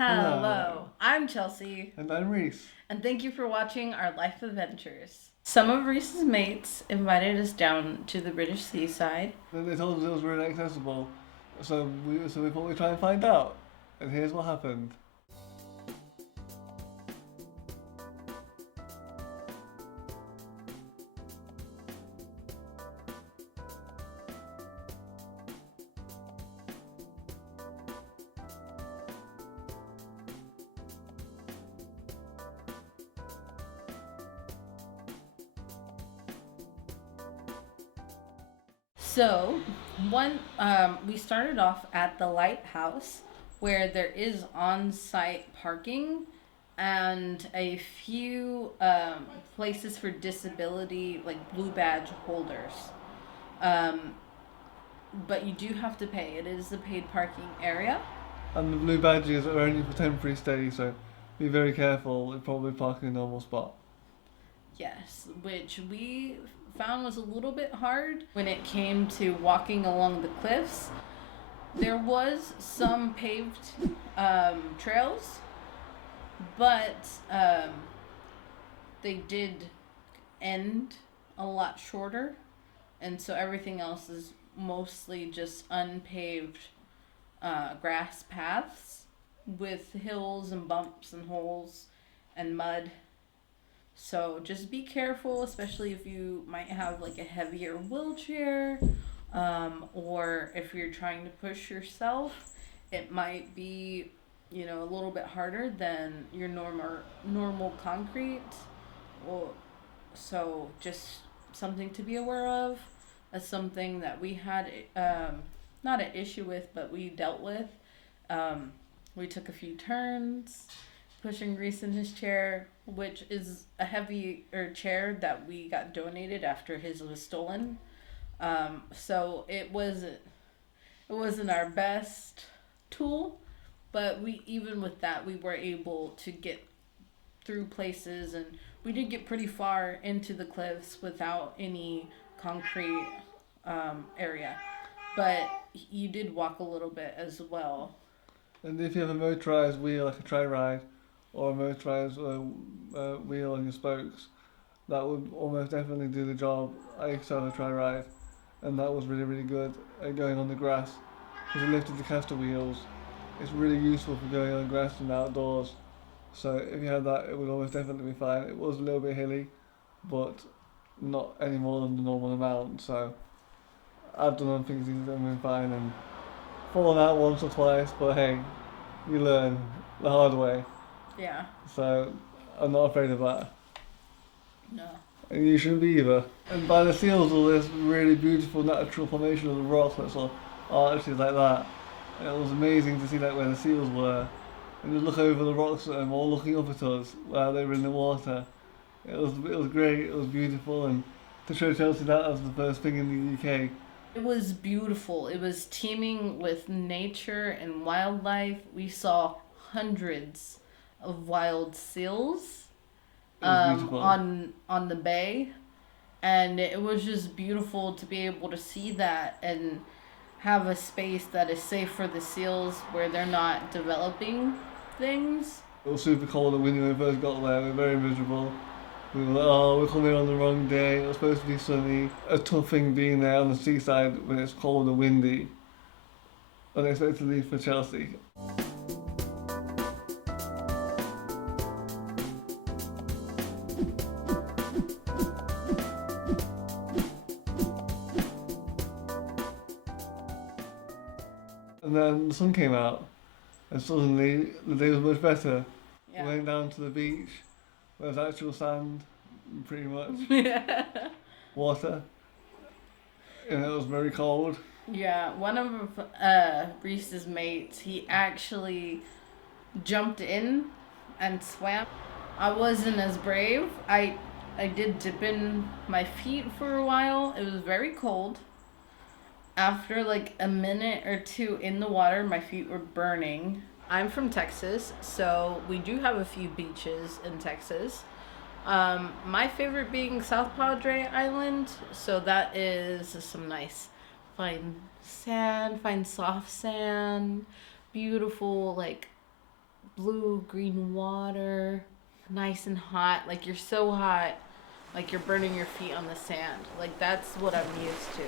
Hello, I'm Chelsea, And I'm Rees. and thank you for watching our life adventures. Some of Reese's mates invited us down to the British seaside. Then they told us it was really accessible, so we thought we'd try and find out. And here's what happened. So, we started off at the lighthouse where there is on site parking and a few places for disability, like blue badge holders. Um, but you do have to pay. It is a paid parking area. And the blue badges are only for temporary stay, so be very careful and probably park in a normal spot. Yes, which we found was a little bit hard when it came to walking along the cliffs. There was some paved trails, but they did end a lot shorter, and so everything else is mostly just unpaved grass paths with hills and bumps and holes and mud. So just be careful, especially if you might have like a heavier wheelchair, or if you're trying to push yourself. It might be, a little bit harder than your normal concrete. Well, so just something to be aware of. That's something that we had not an issue with, but we dealt with. We took a few turns pushing Reese in his chair, which is a heavier chair that we got donated after his was stolen. So it wasn't our best tool, but we even with that we were able to get through places, and we did get pretty far into the cliffs without any concrete area. But you did walk a little bit as well. And if you have a motorized wheel, like a tri ride, or a motorized wheel on your spokes, that would almost definitely do the job. I used to have a tri ride, and that was really, really good at going on the grass because it lifted the caster wheels. It's really useful for going on grass and outdoors. So if you had that, it would almost definitely be fine. It was a little bit hilly, but not any more than the normal amount. So I've done other things that have been fine and fallen out once or twice, but hey, you learn the hard way. Yeah. So I'm not afraid of that. No. And you shouldn't be either. And by the seals, all this really beautiful natural formation of the rock that's all arches like that. And it was amazing to see like where the seals were. And just look over the rocks at them, all looking up at us while they were in the water. It was great. It was beautiful, and to show Chelsea that as the first thing in the UK. It was beautiful. It was teeming with nature and wildlife. We saw hundreds of wild seals It was beautiful. on the bay, and it was just beautiful to be able to see that and have a space that is safe for the seals where they're not developing things. It was super cold and windy when we first got there. We were very miserable. We were like, oh, we're coming on the wrong day. It was supposed to be sunny. A tough thing being there on the seaside when it's cold and windy. Unexpectedly for Chelsea. And then the sun came out, and suddenly the day was much better. Yeah. We went down to the beach, where there's actual sand, pretty much, Yeah. water, and it was very cold. Yeah, one of Reese's mates, he actually jumped in and swam. I wasn't as brave. I did dip in my feet for a while. It was very cold. After like a minute or two in the water, my feet were burning. I'm from Texas, so we do have a few beaches in Texas. My favorite being South Padre Island, so that is some nice fine sand, fine soft sand, beautiful like blue green water, nice and hot. Like you're so hot, like you're burning your feet on the sand. Like that's what I'm used to.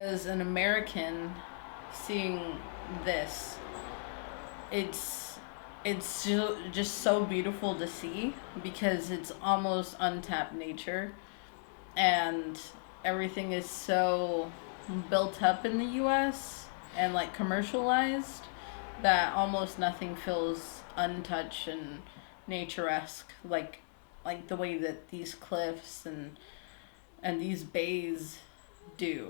As an American, seeing this, it's just so beautiful to see because it's almost untapped nature, and everything is so built up in the U.S. and like commercialized that almost nothing feels untouched and naturesque like the way that these cliffs and these bays do.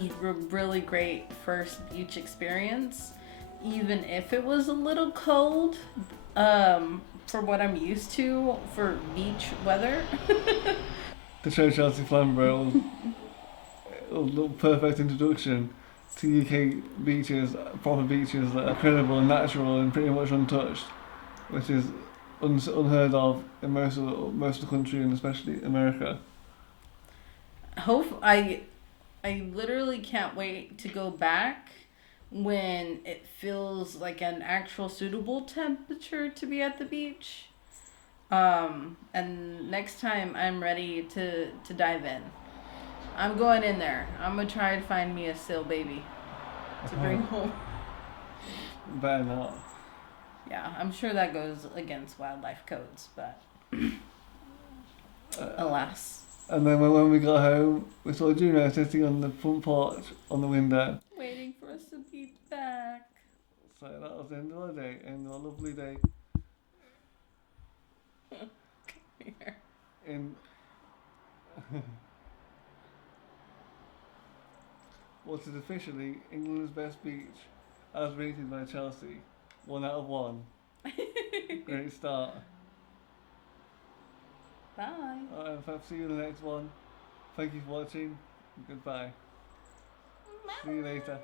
It was a really great first beach experience, even if it was a little cold, for what I'm used to for beach weather. The show Chelsea Flamborough was a perfect introduction to UK beaches, proper beaches that are credible and natural and pretty much untouched, which is unheard of in most of the country and especially America. I literally can't wait to go back when it feels like an actual suitable temperature to be at the beach. And next time I'm ready to dive in. I'm going in there. I'm gonna try to find me a seal baby to bring home. Better not. Yeah, I'm sure that goes against wildlife codes, but alas. And then when we got home, we saw Juno sitting on the front porch on the window. Waiting for us to be back. So that was the end of the day, end of a lovely day. Come here. In what is officially England's best beach, as rated by Chelsea. 1 out of 1. Great start. Bye. Alright, I'll see you in the next one. Thank you for watching. Goodbye. See you later.